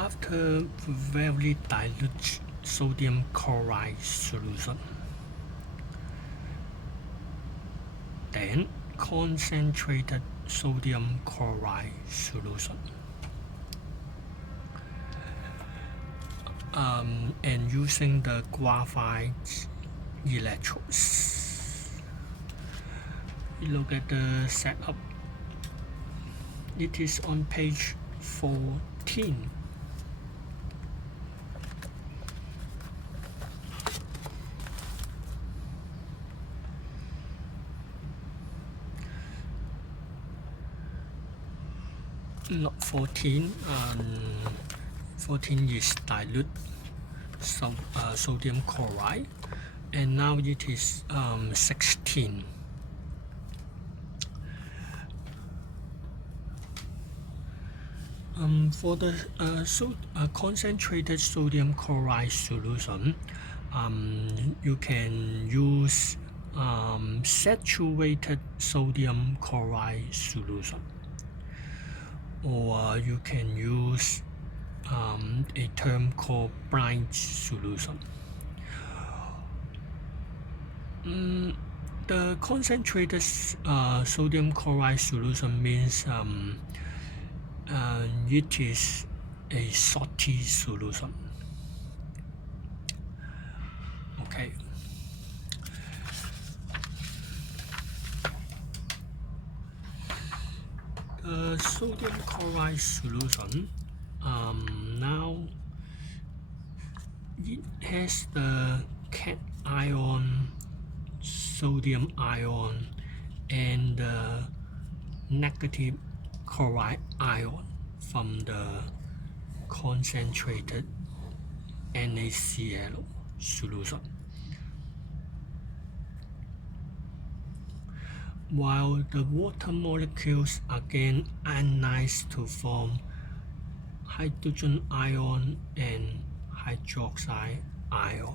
after very dilute sodium chloride solution, then concentrated sodium chloride solution, and using the graphite electrodes. Look at the setup. It is on page 14. Not 14. 14 is dilute sodium chloride, and now it is 16. For the concentrated sodium chloride solution, you can use saturated sodium chloride solution, or you can use a term called blind solution. The concentrated sodium chloride solution means it is a salty solution. Okay. The sodium chloride solution, now it has the cation, sodium ion, and the negative chloride ion from the concentrated NaCl solution, while the water molecules again ionize to form hydrogen ion and hydroxide ion,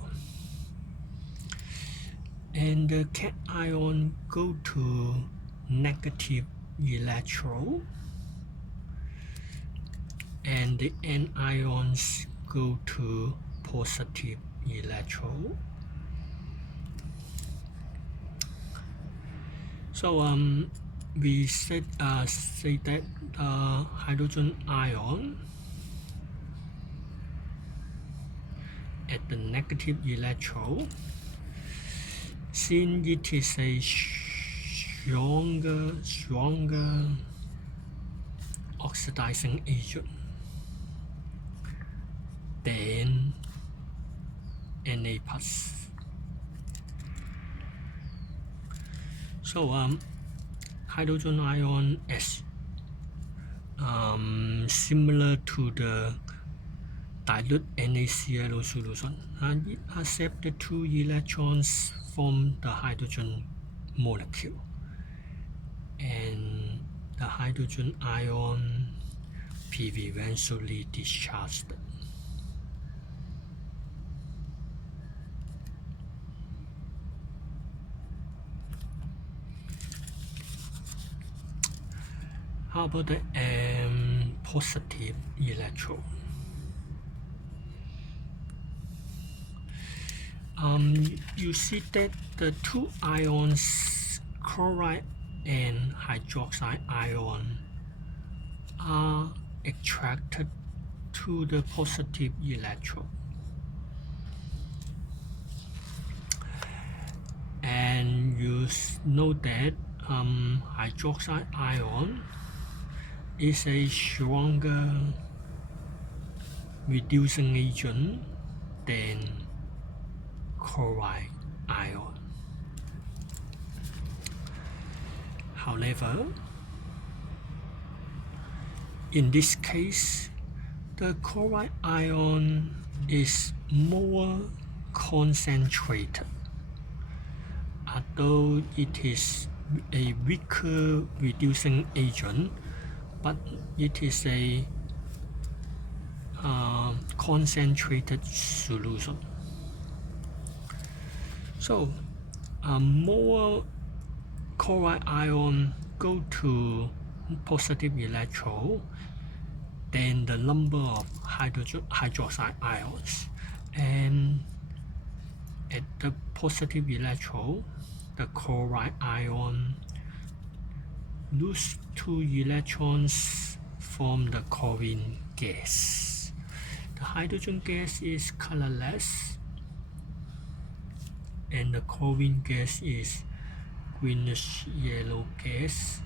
and the cation go to negative electrode, and the anions go to positive electrode. So we say that the hydrogen ion at the negative electrode, since it is a stronger oxidizing agent than Na+. So hydrogen ion is similar to the dilute NaCl solution, and it accepts the 2 electrons from the hydrogen molecule, and the hydrogen ion be eventually discharged. How about the positive electrode? You see that the 2 ions, chloride and hydroxide ion, are attracted to the positive electrode, and you know that hydroxide ion is a stronger reducing agent than chloride ion. However, in this case, the chloride ion is more concentrated, although it is a weaker reducing agent, but it is a concentrated solution. So more chloride ion go to positive electrode then the number of hydroxide ions, and at the positive electrode, the chloride ion lose 2 electrons from the chlorine gas. The hydrogen gas is colorless, and the chlorine gas is greenish yellow gas,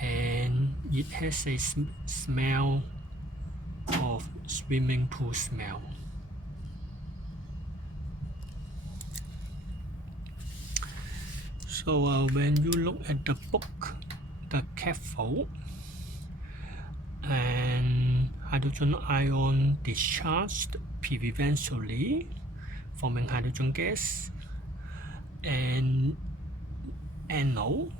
and it has a smell of swimming pool smell. So when you look at the book, the cathode and hydrogen ion discharged preferentially, forming hydrogen gas, and anode,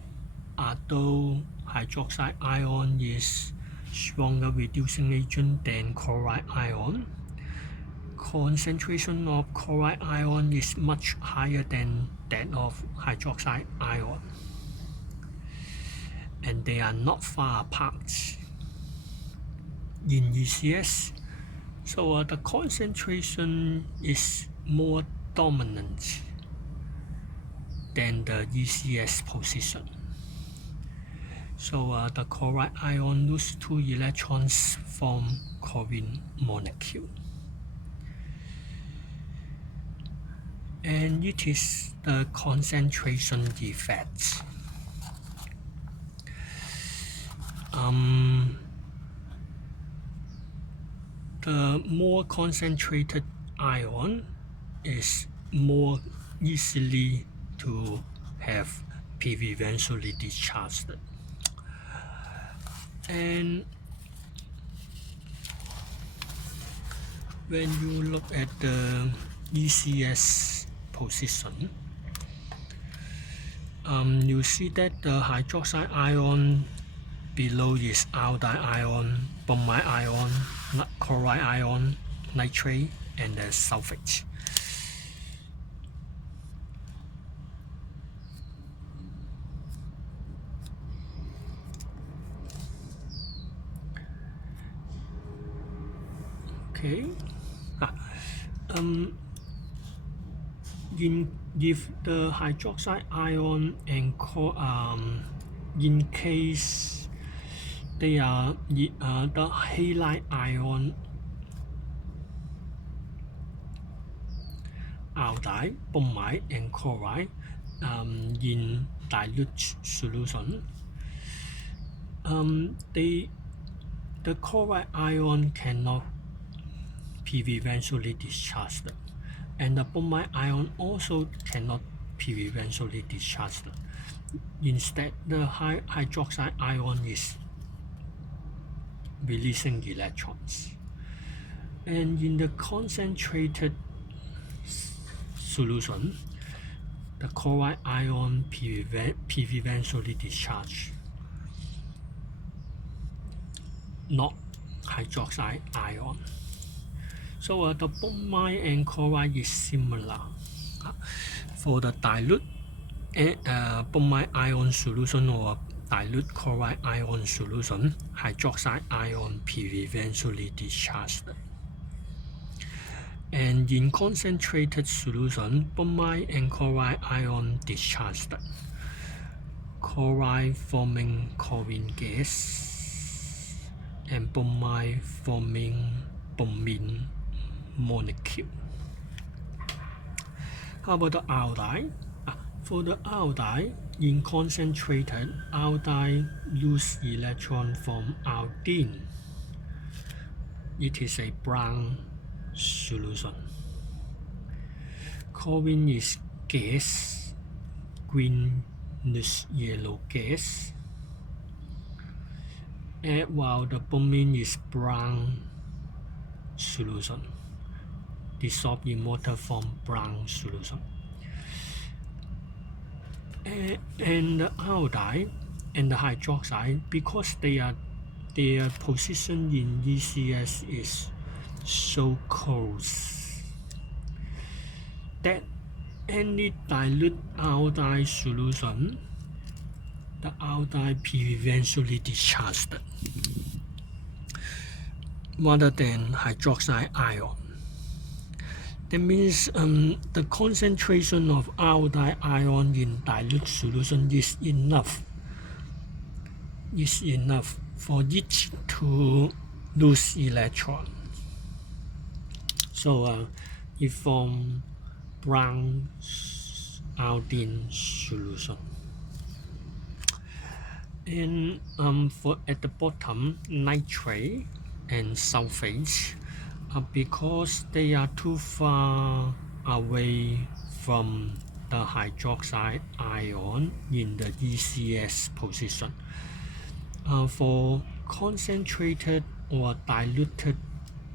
although hydroxide ion is stronger reducing agent than chloride ion, concentration of chloride ion is much higher than that of hydroxide ion, and they are not far apart in ECS. So the concentration is more dominant than the ECS position. So the chloride ion lose 2 electrons from chlorine molecule. And it is the concentration effect. The more concentrated ion is more easily to have preferentially discharged. And when you look at the ECS position, you see that the hydroxide ion below is iodide ion, bromide ion, chloride ion, nitrate, and the sulfate. Okay. If the hydroxide ion and in case they are the halide ion, iodide, bromide, and chloride in dilute solution, the chloride ion cannot preferentially discharged, and the bromide ion also cannot preferentially discharged. Instead, the hydroxide ion is releasing electrons, and in the concentrated solution, the chloride ion preferentially discharged, not hydroxide ion. So the bromide and chloride is similar. For the dilute bromide ion solution or dilute chloride ion solution, hydroxide ion preferentially discharged. And in concentrated solution, bromide and chloride ion discharged. Chloride forming chlorine gas, and bromide forming bromine molecule. How about the iodide? For the iodide, in concentrated, iodide lose electron from iodine. It is a brown solution. Chlorine is gas, greenish yellow gas, and while the bromine is brown solution, dissolved in water form brown solution. And the iodide and the hydroxide, because their position in ECS is so close that any dilute iodide solution, the iodide preferentially discharged. rather than hydroxide ion. That means the concentration of iodide ion in dilute solution is enough for each to lose electron. So it forms brown iodine solution. And for at the bottom, nitrate and sulfate, because they are too far away from the hydroxide ion in the ECS position. For concentrated or diluted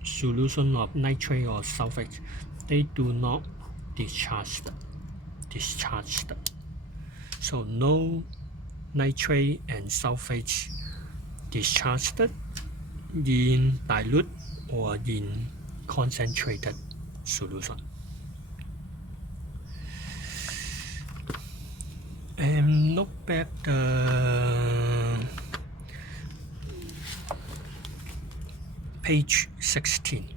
solution of nitrate or sulfate, they do not discharge. So no nitrate and sulfate discharged in dilute or in concentrated solution. And look back the page 16.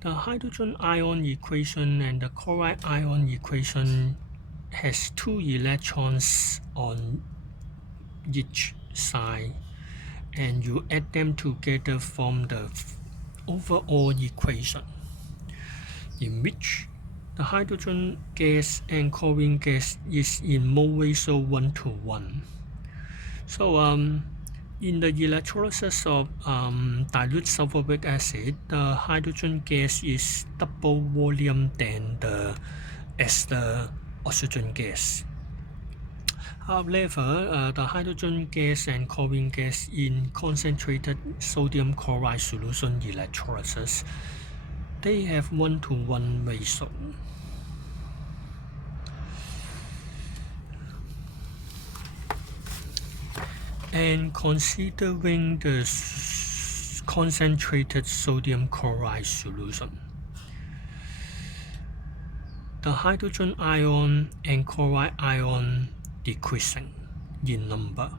The hydrogen ion equation and the chloride ion equation has 2 electrons on each side, and you add them together form the overall equation, in which the hydrogen gas and chlorine gas is in mole ratio 1:1. So in the electrolysis of dilute sulfuric acid, the hydrogen gas is double volume than the ester oxygen gas. However, the hydrogen gas and chlorine gas in concentrated sodium chloride solution electrolysis, they have 1:1 ratio. And considering the concentrated sodium chloride solution, the hydrogen ion and chloride ion decreasing in number.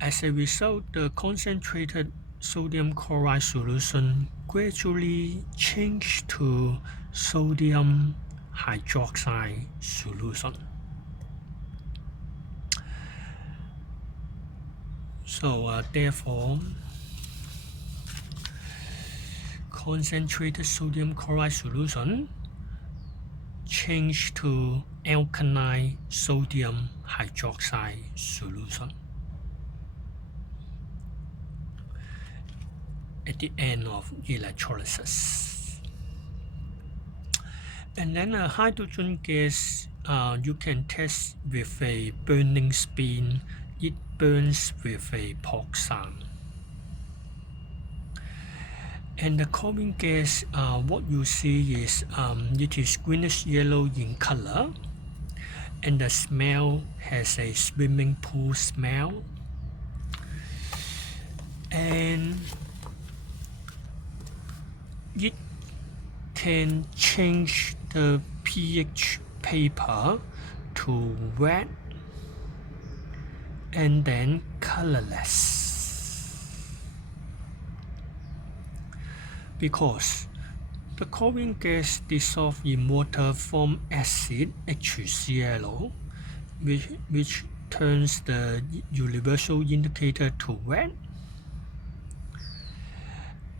As a result, the concentrated sodium chloride solution gradually changed to sodium hydroxide solution. So therefore, concentrated sodium chloride solution changed to alkaline sodium hydroxide solution at the end of electrolysis. And then a hydrogen gas, you can test with a burning spin. It burns with a peroxide. And the chlorine gas, what you see is it is greenish yellow in color, and the smell has a swimming pool smell. And it can change the pH paper to red and then colorless, because the chlorine gas dissolved in water form acid HCl, which turns the universal indicator to red,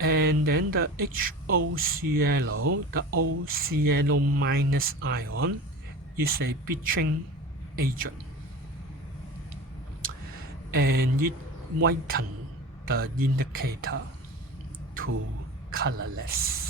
and then the HOCl, the OCl minus ion, is a bleaching agent, and it whitens the indicator to colorless.